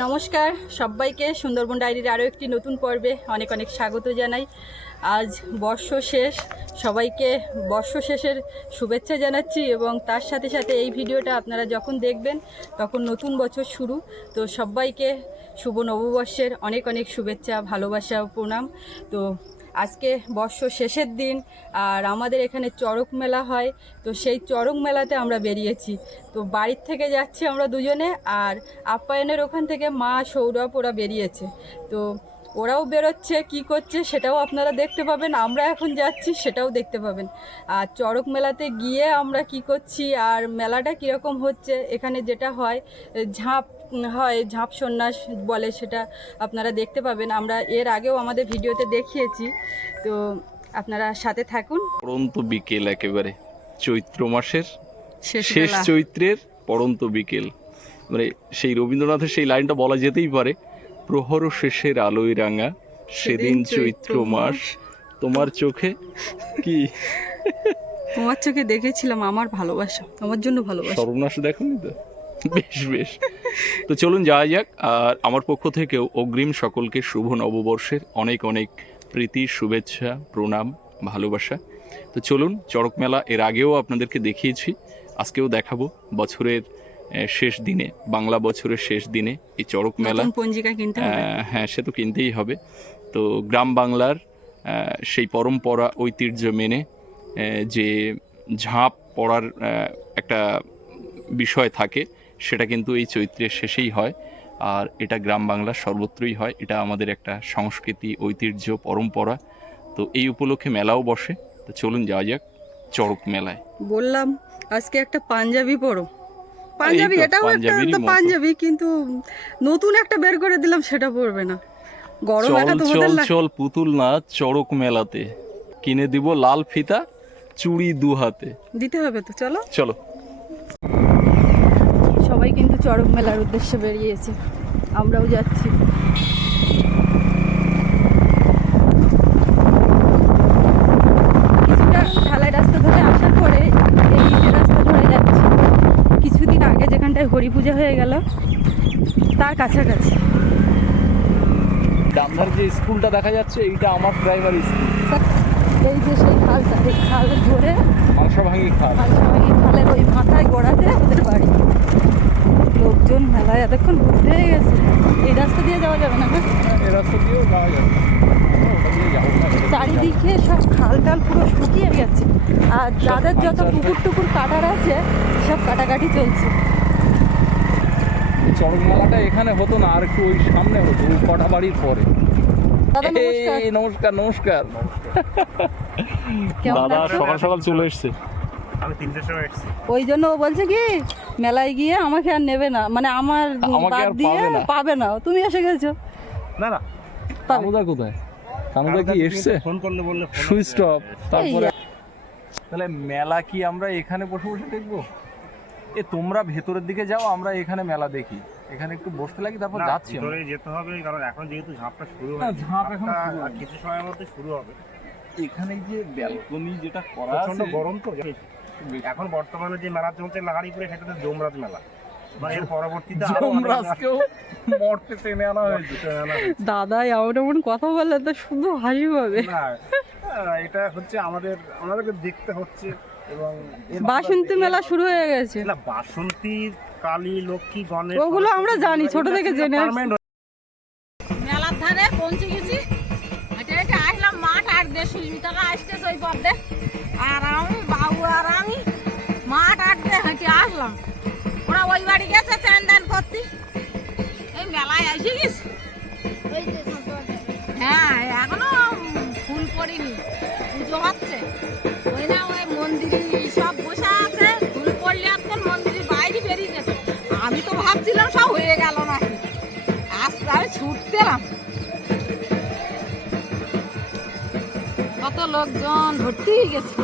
নমস্কার, সবাইকে সুন্দরবন ডায়েরির আরও একটি নতুন পর্বে অনেক অনেক স্বাগত জানাই। আজ বর্ষ শেষ সবাইকে বর্ষ শেষের শুভেচ্ছা জানাচ্ছি এবং তার সাথে সাথে এই ভিডিওটা আপনারা যখন দেখবেন তখন নতুন বছর শুরু। তো সবাইকে শুভ নববর্ষের অনেক অনেক শুভেচ্ছা, ভালোবাসা ও প্রণাম। তো আজকে বর্ষ শেষের দিন, আর আমাদের এখানে চড়ক মেলা হয়। তো সেই চড়ক মেলাতে আমরা বেরিয়েছি। তো বাড়ির থেকে যাচ্ছি আমরা দুজনে, আর আপ্যায়নের ওখান থেকে মা সৌরভ ওরা বেরিয়েছে। তো ওরাও বেরোচ্ছে, কি করছে সেটাও আপনারা দেখতে পাবেন, আমরা এখন যাচ্ছি সেটাও দেখতে পাবেন। আর চড়ক মেলাতে গিয়ে আমরা কি করছি, আর মেলাটা কীরকম হচ্ছে, এখানে যেটা হয়, ঝাঁপ হয় ঝাঁপ সন্ন্যাস বলে সেটা আপনারা দেখতে পাবেন। আমরা এর আগেও আমাদের ভিডিওতে দেখিয়েছি। তো আপনারা সাথে থাকুন। পরন্ত বিকেল একেবারে চৈত্র মাসের শেষ চৈত্রের পরন্ত বিকেল। মানে সেই রবীন্দ্রনাথের সেই লাইনটা বলা যেতেই পারে প্রহর শেষের আলোয় রাঙা সেদিন চৈত্র মাস। তোমার চোখে কি? তোমার চোখে দেখেছিলাম আমার ভালোবাসা। আমার জন্য ভালোবাসা। সর্বনাশ দেখনি তো? বেশ বেশ। তো চলুন যাওয়া যাক। আর আমার পক্ষ থেকেও অগ্রিম সকলকে শুভ নববর্ষের অনেক অনেক প্রীতি শুভেচ্ছা প্রণাম ভালোবাসা। তো চলুন চড়ক মেলা এর আগেও আপনাদেরকে দেখিয়েছি। আজকেও দেখাবো বছরের শেষ দিনে বাংলা বছরের শেষ দিনে এই চড়ক মেলা। পঞ্জিকা কিনতে হ্যাঁ সে তো কিনতেই হবে। তো গ্রাম বাংলার সেই পরম্পরা ঐতিহ্য মেনে যে ঝাঁপ পড়ার একটা বিষয় থাকে সেটা কিন্তু এই চৈত্রের শেষেই হয়। আর এটা গ্রাম বাংলার সর্বত্রই হয়। এটা আমাদের একটা সংস্কৃতি ঐতিহ্য পরম্পরা। তো এই উপলক্ষে মেলাও বসে। তো চলুন যাওয়া যাক চড়ক মেলায়। বললাম আজকে একটা পাঞ্জাবি পরো। পাঞ্জাবি এটাও একটা তো। পাঞ্জাবি কিন্তু নতুন একটা বের করে দিলাম সেটা পরবে না। গরম চল চল পুতুল না চড়ক মেলাতে। কিনে দিব লাল ফিতা চুড়ি দু হাতে দিতে হবে তো চলো। চলো। চড়ক মেলার উদ্দেশ্যে বেরিয়েছে। আমরাও যাচ্ছি। কিছুটা ঢালাই রাস্তা ধরে আসার পরে এই ইটের রাস্তা ধরে যাচ্ছি কিছুদিন আগে যেখানটায় হরি পূজা হয়ে গেল তার কাছাকাছি। ডান্ধার যে স্কুলটা দেখা যাচ্ছে এইটা আমার প্রাইমারি স্কুল এই যে সেই খালটা এই খাল ধরে মাংসভাঙি খাল। সবাই খালের ওই মাথায় গোড়াতে ওদের বাড়ি লোকজন মেলায় এতক্ষণ ঘুরতে হয়ে গেছে। এই রাস্তা দিয়ে যাওয়া যাবে না হ্যাঁ? এ রাস্তা দিয়েও যাওয়া যাবে। চারিদিকে সব খাল টাল পুরো শুকিয়ে গেছে। আর যাদের যত পুকুর টুকুর কাটার আছে সব কাটাকাটি চলছে। চড়ক মেলাটা এখানে হতো না আর একটু ওই সামনে হতো ওই কটা বাড়ির পরে। দাদা নমস্কার। নমস্কার নমস্কার। দাদা সকাল সকাল চলে এসছে। আমি তিনটের সময় এসেছি। ওই জন্য ও বলছে কি মেলায় গিয়ে আমাকে আর নেবে না। মানে আমার বাদ দিয়ে পাবে না। তুমি এসে গেছো। না না। কানুদা কোথায়? কানুদা কি এসছে? ফোন করলে বললে সুইচ। অফ তারপরে? তাহলে মেলা কি আমরা এখানে বসে বসে দেখব? এ তোমরা ভেতরের দিকে যাও আমরা এখানে মেলা দেখি। এখানে একটু বসতে লাগি তারপর যাচ্ছি। ভিতরে যেতে হবে কারণ এখন যেহেতু ঝাঁপটা শুরু না, ঝাঁপ এখনও ঝাঁপটা শুরু আর কিছু সময়ের মধ্যে শুরু হবে। এখানে যে ব্যালকনি যেটা করা আছে গরম তো এখন বর্তমানে যে মেলা চলছে লাহারিপুরে সেটা তো যমরাজ মেলা। মানে। দাদা এমন এমন কথা বললে তো হাসি পাবে। এটা হচ্ছে আমাদের আমাদেরকে দেখতে হচ্ছে এবং বাসন্তী মেলা শুরু হয়ে গেছে। না বাসন্তী কালী লক্ষ্মী গণেশ ওগুলো আমরা জানি, ছোট থেকে জেনে হ্যাঁ এখনও ফুল ওই না ওই সব বসে আছে। ফুল এখন বাইরে বেরিয়ে আমি তো ভাবছিলাম সব হয়ে গেল নাকি। আস্তে আমি ছুটতে এলাম। কত লোকজন ভর্তি হয়ে গেছে।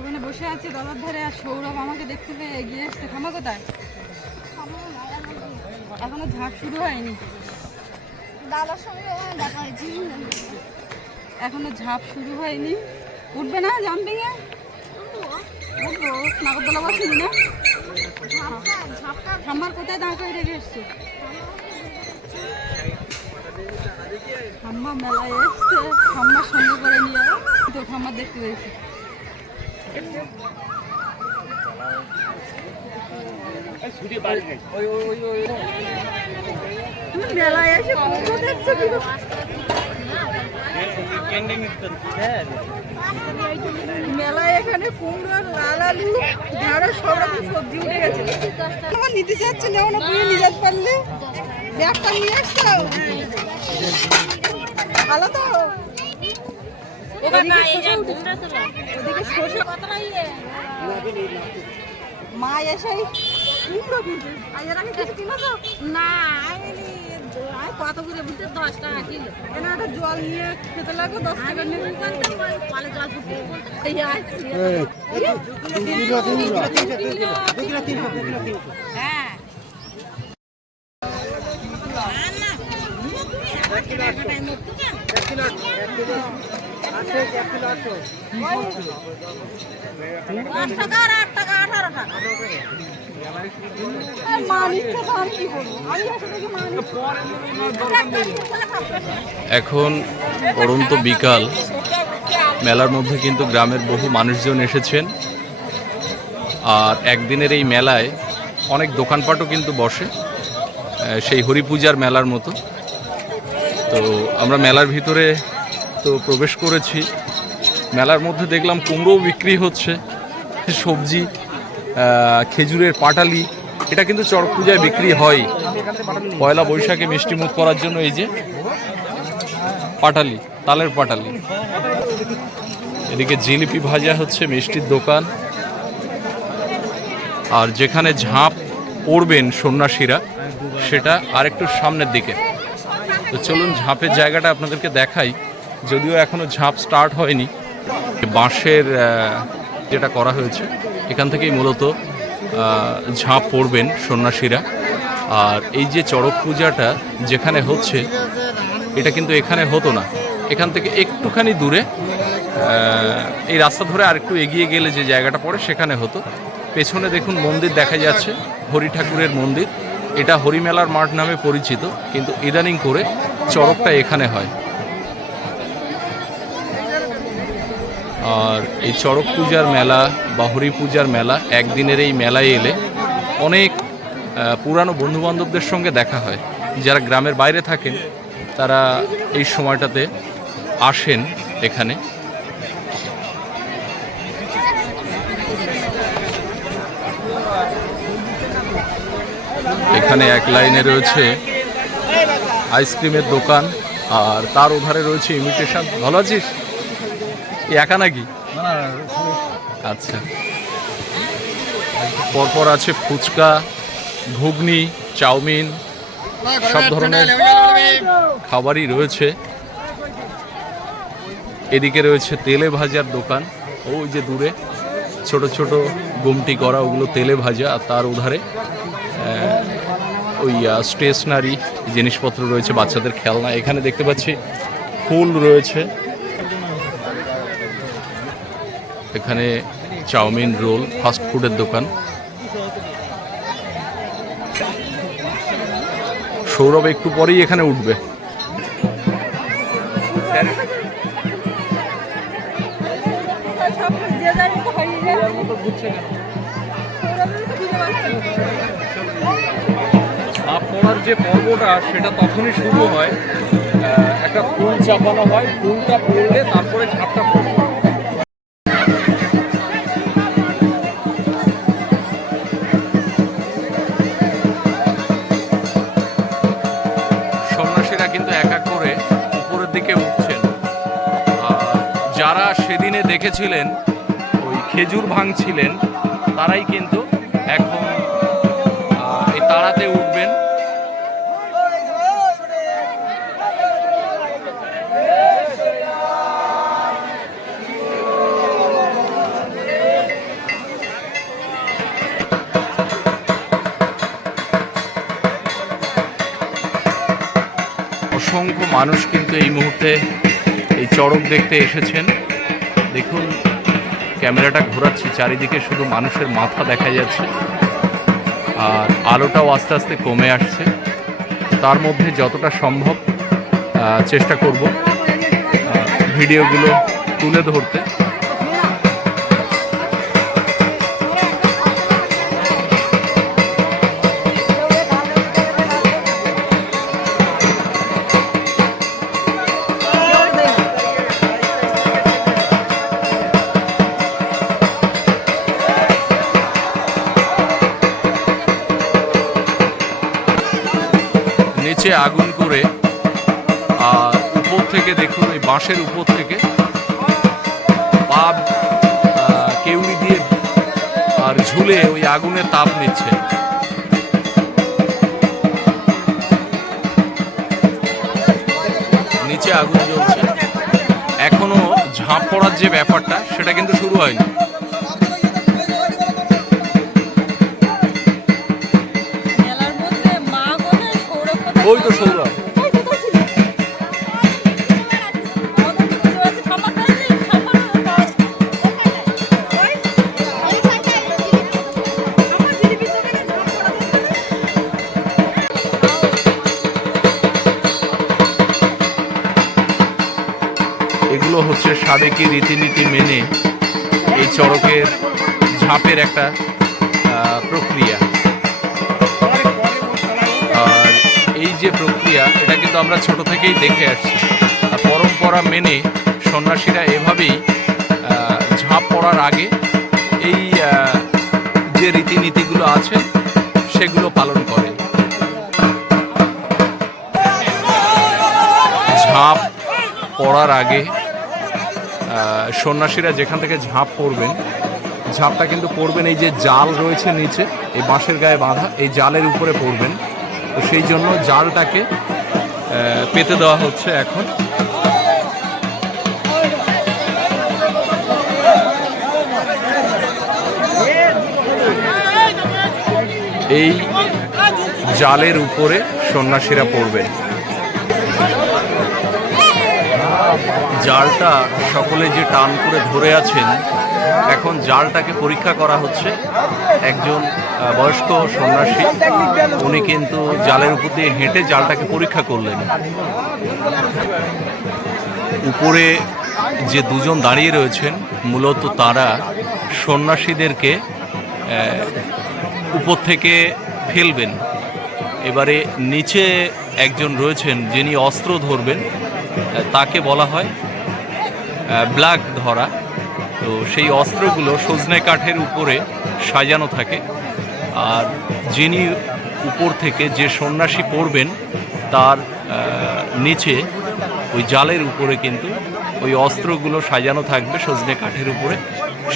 ওখানে বসে আছে দাদার ধারে আর সৌরভ আমাকে দেখতে পেয়ে এগিয়ে এসছে। থামা কোথায়? এখনও ঝাঁপ শুরু হয়নি। দাদার সঙ্গে দেখা হয়েছে। এখনও ঝাঁপ শুরু হয়নি। উঠবে না জাম্পিং এ উঠবো নাগরদোলা বসেনি না ঠাম্মার কোথায় দাঁড় করে রেখে এসছো? ঠাম্মা মেলায় এসছে। ঠাম্মার সঙ্গে করে নিয়ে তো ঠাম্মার দেখতে পেয়েছি। মেলায় মেলায় এখানে কুমড়ো লাল আলু ঢেঁড়স সব রকম সবজি উঠে গেছে আমার নিতে চাচ্ছে না ওনা পুরো নিয়ে যেতে পারলে ব্যাগটা নিয়ে আসছো ভালো তো মা কিনো না আমি কত করে বুঝতে দশ টাকা কিলো এখানে একটা জল নিয়ে খেতে লাগবে দশ টাকা নিয়ে কলে জল ফুটে হ্যাঁ এখন পরন্ত বিকাল। মেলার মধ্যে কিন্তু গ্রামের বহু মানুষজন এসেছেন। আর একদিনের এই মেলায় অনেক দোকানপাটও কিন্তু বসে সেই হরিপূজার মেলার মতো। তো আমরা মেলার ভিতরে তো প্রবেশ করেছি। মেলার মধ্যে দেখলাম কুমড়োও বিক্রি হচ্ছে, সবজি খেজুরের পাটালি। এটা কিন্তু চড়ক পূজায় বিক্রি হয়। পয়লা বৈশাখে মিষ্টি মুখ করার জন্য এই যে পাটালি, তালের পাটালি। এদিকে জিলিপি ভাজা হচ্ছে, মিষ্টির দোকান। আর যেখানে ঝাঁপ পড়বেন সন্ন্যাসীরা, সেটা আরেকটু সামনের দিকে। তো চলুন ঝাঁপের জায়গাটা আপনাদেরকে দেখাই। যদিও এখনও ঝাঁপ স্টার্ট হয়নি, বাঁশের যেটা করা হয়েছে, এখান থেকেই মূলত ঝাঁপ পড়বেন সন্ন্যাসীরা। আর এই যে চড়ক পূজাটা যেখানে হচ্ছে, এটা কিন্তু এখানে হতো না। এখান থেকে একটুখানি দূরে এই রাস্তা ধরে আরেকটু এগিয়ে গেলে যে জায়গাটা পড়ে সেখানে হতো। পেছনে দেখুন মন্দির দেখা যাচ্ছে, হরি ঠাকুরের মন্দির। এটা হরিমেলার মাঠ নামে পরিচিত, কিন্তু ইদানিং করে চড়কটা এখানে হয়। আর এই চড়ক পূজার মেলা বা হরি পূজার মেলা, একদিনের এই মেলায় এলে অনেক পুরানো বন্ধুবান্ধবদের সঙ্গে দেখা হয়। যারা গ্রামের বাইরে থাকেন, তারা এই সময়টাতে আসেন এখানে। এখানে এক লাইনে রয়েছে আইসক্রিমের দোকান, আর তার ওধারে রয়েছে ইমিটেশন ভালো আছিস? একা নাকি? আচ্ছা। পরপর আছে ফুচকা, ঘুগনি, চাউমিন, সব ধরনের খাবারই রয়েছে। এদিকে রয়েছে তেলে ভাজার দোকান। ওই যে দূরে, ছোট ছোট গুমটি করা, ওগুলো তেলে ভাজা আর তার উধারে ওই স্টেশনারি জিনিসপত্র রয়েছে বাচ্চাদের খেলনা। এখানে দেখতে পাচ্ছি ফুল রয়েছে। এখানে চাউমিন রোল, ফাস্ট ফুডের দোকান। সৌরভ একটু পরেই এখানে উঠবে। সব যে পর্বটা সেটা তখনই শুরু হয়। একটা ফুল চাপানো হয়, ফুলটা পড়লে তারপরে ঝাঁপটা পড়ে দেখেছিলেন, ওই খেজুর ভাঙছিলেন, তারাই কিন্তু এখন এই তাড়াতে উঠবেন। অসংখ্য মানুষ কিন্তু এই মুহূর্তে এই চড়ক দেখতে এসেছেন। দেখুন, ক্যামেরাটা ঘোরাচ্ছি, চারিদিকে শুধু মানুষের মাথা দেখা যাচ্ছে, আর আলোটাও আস্তে আস্তে কমে আসছে। তার মধ্যে যতটা সম্ভব চেষ্টা করব ভিডিওগুলো তুলে ধরতে। নিচে আগুন করে, আর উপর থেকে দেখুন, ওই বাঁশের উপর থেকে পা কেউড়ি দিয়ে আর ঝুলে ওই আগুনে তাপ নিচ্ছে। নিচে আগুন জ্বলছে। এখনও ঝাঁপ পড়ার যে ব্যাপারটা, সেটা কিন্তু শুরু হয়নি। পড়া দেখতে না? এগুলো হচ্ছে সাবেকি রীতিনীতি মেনে এই চড়কের ঝাঁপের একটা প্রক্রিয়া যে প্রক্রিয়া, এটা কিন্তু আমরা ছোট থেকেই দেখে আসছি। আর পরম্পরা মেনে সন্ন্যাসীরা এভাবেই ঝাঁপ পড়ার আগে এই যে রীতিনীতিগুলো আছে, সেগুলো পালন করে। ঝাঁপ পড়ার আগে সন্ন্যাসীরা যেখান থেকে ঝাঁপ পড়বেন, ঝাঁপটা কিন্তু পড়বেন এই যে জাল রয়েছে নিচে, এই বাঁশের গায়ে বাঁধা, এই জালের উপরে পড়বেন। তো সেই জন্য জালটাকে পেতে দেওয়া হচ্ছে এখন। এই জালের উপরে সন্ন্যাসীরা পড়বেন জালটা সকলে যে টান করে ধরে আছেন এখন জালটাকে পরীক্ষা করা হচ্ছে। একজন বয়স্ক সন্ন্যাসী, উনি কিন্তু জালের উপর দিয়ে হেঁটে জালটাকে পরীক্ষা করলেন। উপরে যে দুজন দাঁড়িয়ে রয়েছেন, মূলত তারা সন্ন্যাসীদেরকে উপর থেকে ফেলবেন। এবারে নিচে একজন রয়েছেন, যিনি অস্ত্র ধরবেন তাকে বলা হয় ব্ল্যাক ধরা। তো সেই অস্ত্রগুলো সজনে কাঠের উপরে সাজানো থাকে। আর যিনি উপর থেকে যে সন্ন্যাসী পড়বেন, তার নিচে ওই জালের উপরে কিন্তু ওই অস্ত্রগুলো সাজানো থাকবে সজনে কাঠের উপরে।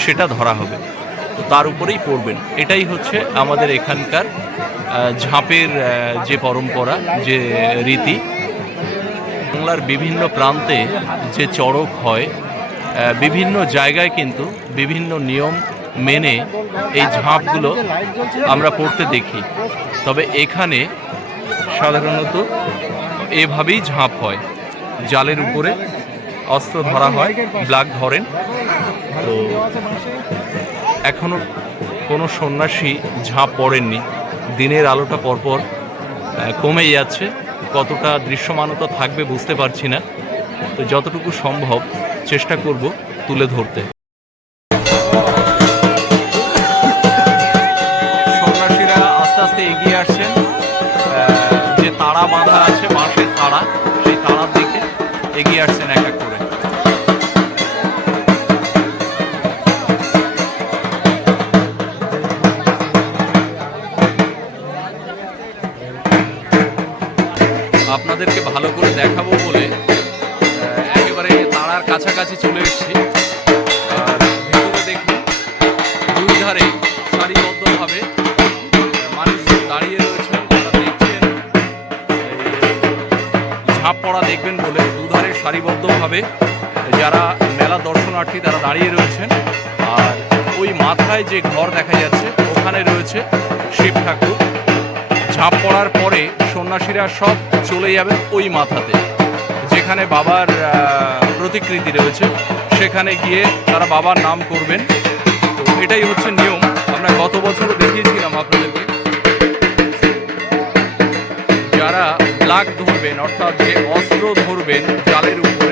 সেটা ধরা হবে। তো তার উপরেই পড়বেন। এটাই হচ্ছে আমাদের এখানকার ঝাঁপের যে পরম্পরা, যে রীতি। বাংলার বিভিন্ন প্রান্তে যে চড়ক হয় বিভিন্ন জায়গায় কিন্তু বিভিন্ন নিয়ম মেনে এই ঝাঁপগুলো আমরা পড়তে দেখি। তবে এখানে সাধারণত এভাবেই ঝাঁপ হয়। জালের উপরে অস্ত্র ধরা হয়, ব্লাক ধরেন। তো এখনও কোনো সন্ন্যাসী ঝাঁপ পড়েননি। দিনের আলোটা পরপর কমে যাচ্ছে। কতটা দৃশ্যমানতা থাকবে বুঝতে পারছি না। তো যতটুকু সম্ভব চেষ্টা করব তুলে ধরতে। সন্ন্যাসীরা আস্তে আস্তে এগিয়ে আসছেন। যে তাড়া বাঁধা আছে বাঁশের তাড়া সেই তাড়ার দিকে এগিয়ে আসছেন এক এক করে। আপনাদেরকে ভালো করে দেখাবো বলে সন্ন্যাসীরা সব চলে যাবে ওই মাথাতে। যেখানে বাবার প্রতিকৃতি রয়েছে, সেখানে গিয়ে তারা বাবার নাম করবেন। তো এটাই হচ্ছে নিয়ম। আমরা গত বছর দেখিয়েছিলাম আপনাদেরকে। যারা ব্লাক ধরবেন, অর্থাৎ যে অস্ত্র ধরবেন, জালের উপরে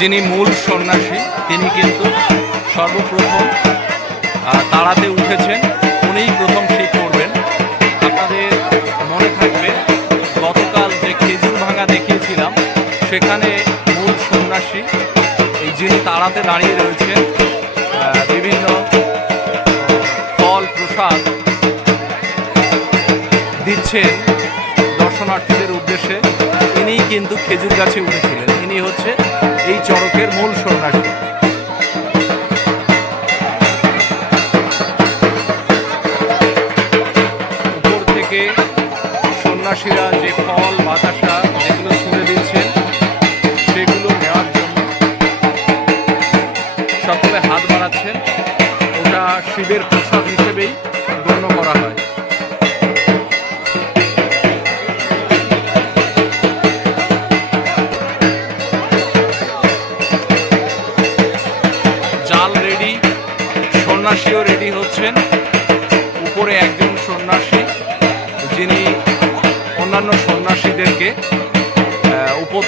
যিনি মূল সন্ন্যাসী, তিনি কিন্তু সর্বপ্রথম তাড়াতে উঠেছেন। উনিই প্রথম ঠিক করবেন আপনাদের মনে থাকবে, গতকাল যে খেজুর ভাঙা দেখিয়েছিলাম, সেখানে মূল সন্ন্যাসী, এই যিনি তাড়াতে দাঁড়িয়ে রয়েছেন বিভিন্ন ফল, প্রসাদ দিচ্ছেন দর্শনার্থীদের উদ্দেশ্যে। কিন্তু খেজুর গাছে উঠেছিলেন। ইনি হচ্ছে এই চরকের মূল সন্ন্যাসী।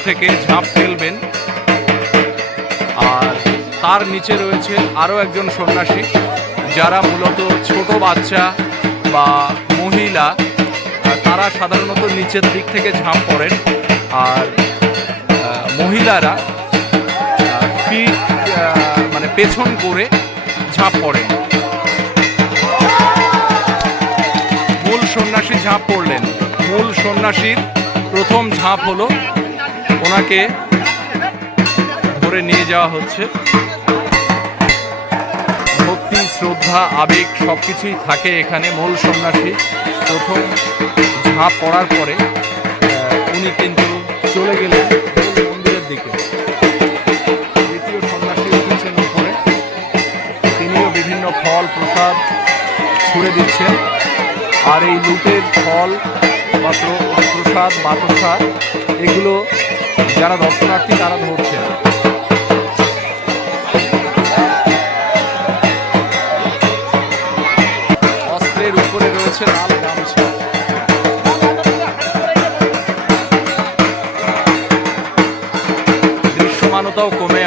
থেকে ঝাঁপ ফেলবেন। আর তার নিচে রয়েছে আরও একজন সন্ন্যাসী, যারা মূলত ছোট বাচ্চা বা মহিলা তারা সাধারণত নিচের দিক থেকে ঝাঁপ পড়েন। আর মহিলারা মানে পেছন করে ঝাঁপ পড়েন। মূল সন্ন্যাসী ঝাঁপ পড়লেন। মূল সন্ন্যাসীর প্রথম ঝাঁপ হলো ওনাকে ধরে নিয়ে যাওয়া হচ্ছে। ভক্তি, শ্রদ্ধা, আবেগ সব কিছুই থাকে এখানে মূল সন্ন্যাসী। প্রথম ঝাঁপ পড়ার পরে উনি কিন্তু চলে গেলেন মন্দিরের দিকে। দ্বিতীয় সন্ন্যাসী উঠেছেন উপরে। তিনিও বিভিন্ন ফল, প্রসাদ ছুড়ে দিচ্ছেন। আর এই লুটের ফল বা প্র- প্রসাদ বাতাসা এগুলো যারা দর্শনার্থী তারা ধরছে। অস্ত্রের উপরে রয়েছে লাল গামছা। দৃশ্যমানতাও কমে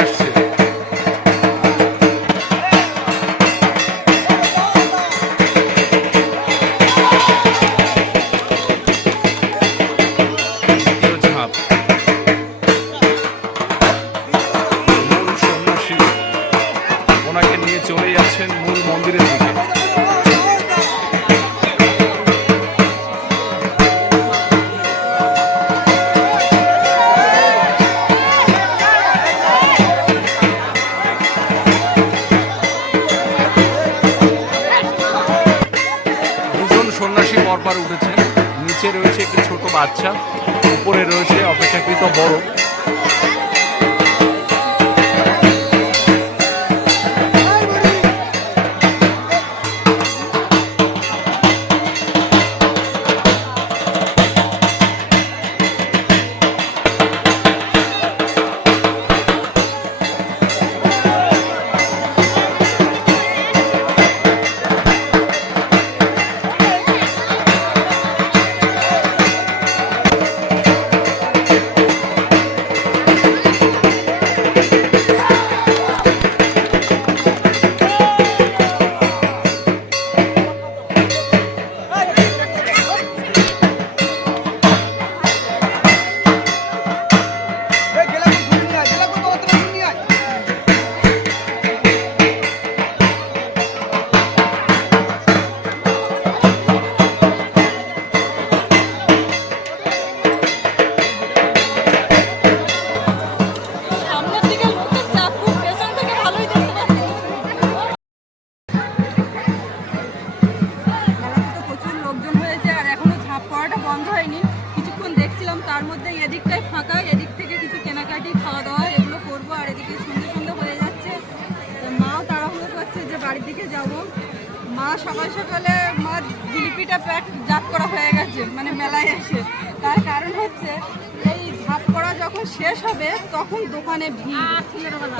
বড়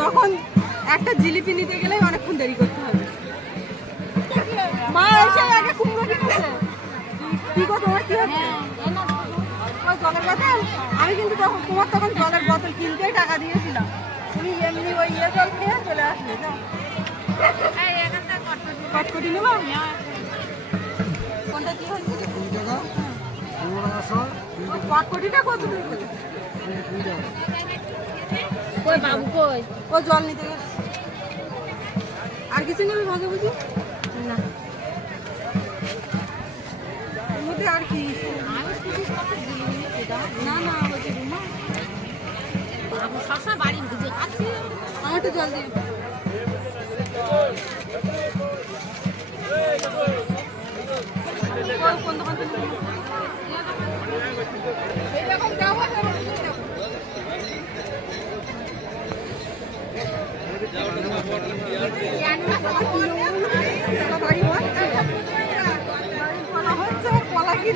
তখন একটা জিলিপি নিতে গেলেই অনেকক্ষণ দেরি করতে হবে। মা এসে আগে কুমড়ো কিনেছে কি গো তোমার কি হচ্ছে? ওই জলের বোতল? আমি কিন্তু তখন তোমার তখন জলের বোতল কিনতেই টাকা দিয়েছিলাম। তুমি এমনি ওই ইয়ে জল খেয়ে চলে আসলে কটকটি নেব? কোনটা কি হচ্ছে কটকটিটা কত দূর গেলে? কই বাবু কই? ও জল নিতে গেছে। আর কিছু নেবে ভাগে বুঝি? না। মধ্যে আর কি? না না বাবু সবসময় বাড়ি ভিজে খাচ্ছি আমার জল দিয়ে কোন দোকান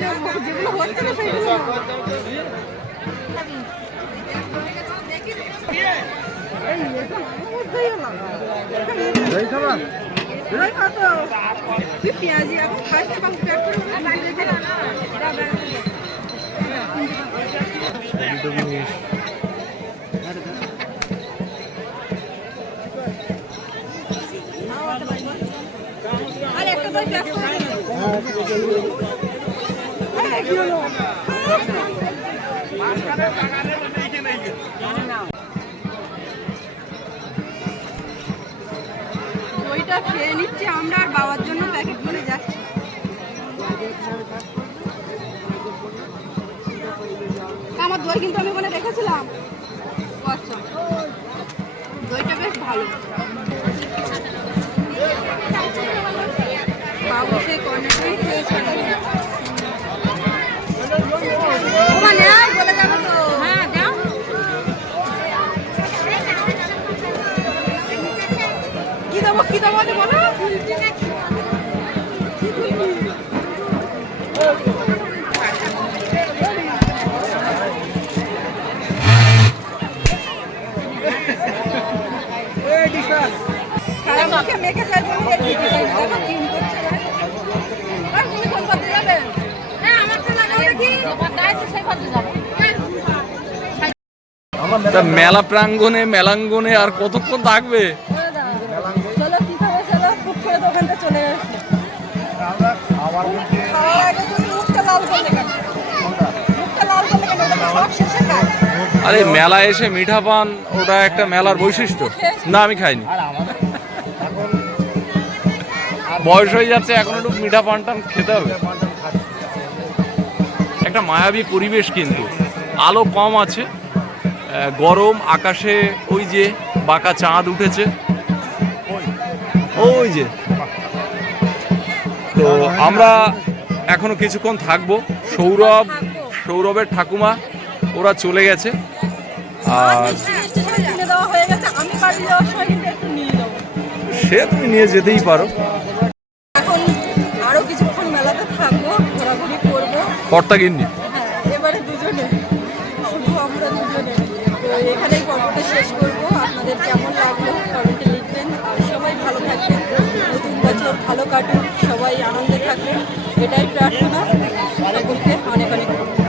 যেগুলো হচ্ছে না সেগুলো ফ্রিজে রেখে দইটা খেয়ে নিচ্ছি, আমরা আর বাবার জন্য প্যাকেট করে যাচ্ছি। আমার দই কিন্তু আমি ওখানে রেখেছিলাম। আচ্ছা দইটা বেশ ভালো। বাবু সেই কর্নারটাই খেয়েছে। তা মেলা প্রাঙ্গণে মেলাঙ্গনে আর কতক্ষণ থাকবে? আরে মেলা এসে মিঠা পান ওটা একটা মেলার বৈশিষ্ট্য। না আমি খাইনি। আর আমাদের এখন বয়স হয়ে যাচ্ছে এখন একটু মিঠা পান টান খেতে হবে। একটা মায়াবী পরিবেশ কিন্তু। আলো কম আছে গরম আকাশে ওই যে বাঁকা চাঁদ উঠেছে। ওই যে। তো আমরা এখনও কিছুক্ষণ থাকব। সৌরভ সৌরভের ঠাকুমা ওরা চলে গেছে। আর সে তুমি নিয়ে যেতেই পারো। এখন আরও কিছুক্ষণ মেলাতে থাকব ঘোরাঘুরি করব। কর্তা গিন্নি। হ্যাঁ এবারে দুজনে। দুজনে। তো এখানেই পর্বটা শেষ করব। আপনাদের কেমন লাগল কমেন্টে লিখবেন। আর সবাই ভালো থাকবেন। নতুন বছর ভালো কাটুক সবাই আনন্দে থাকবেন। এটাই প্রার্থনা।